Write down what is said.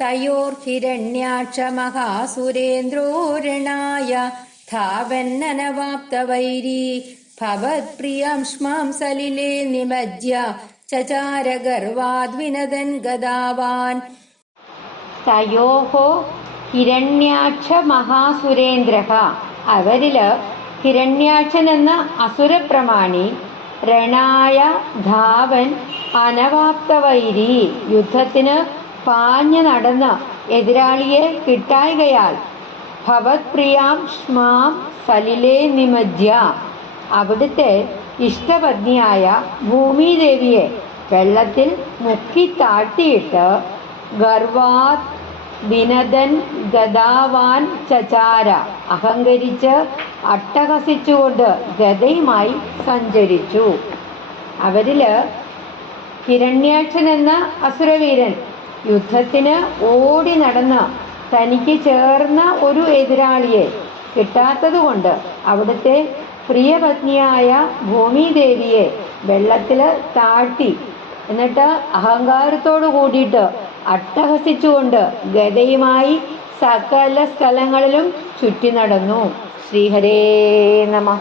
തയോർഹിരണ്യാക്ഷമഹാസുരേന്ദ്രോരണായ ധാവന്നനവാപ്തവൈരീ ഭവത്പ്രിയം ശ്മാം സലിലേ നിമജ്യ ചചാര ഗർവാദ്വിനദൻ ഗദാവാൻ. തയോഹോ ഹിരണ്യാക്ഷ മഹാസുരേന്ദ്രഃ, അവരില് ഹിരണ്യാക്ഷൻ എന്ന അസുരപ്രമാണി, രണായ ധാവൻ അനവാപ്തവൈരി, യുദ്ധത്തിന് പാഞ്ഞു നടന്ന് എതിരാളിയെ കിട്ടായ്കയാൽ, ഭവത്പ്രിയാം ശ്മാം സലിലേ നിമജ്യ, അവിടുത്തെ ഇഷ്ടപത്നിയായ ഭൂമിദേവിയെ വെള്ളത്തിൽ മുക്കി താഴ്ത്തിയിട്ട്, ഗർവാത് വിനദൻ ഗദാവാൻ ചചാര, അഹങ്കരിച്ച് അട്ടഹസിച്ചുകൊണ്ട് ഗദയുമായി സഞ്ചരിച്ചു. അവരില് ഹിരണ്യാക്ഷൻ എന്ന അസുരവീരൻ യുദ്ധത്തിന് ഓടി നടന്ന് തനിക്ക് ചേർന്ന ഒരു എതിരാളിയെ കിട്ടാത്തതുകൊണ്ട് അവിടുത്തെ പ്രിയപത്നിയായ ഭൂമിദേവിയെ വെള്ളത്തില് താഴ്ത്തി, എന്നിട്ട് അഹങ്കാരത്തോടു കൂടിയിട്ട് അട്ടഹസിച്ചുകൊണ്ട് ഗദയുമായി സകല സ്ഥലങ്ങളിലും ചുറ്റി നടന്നു. ശ്രീഹരേ നമഃ.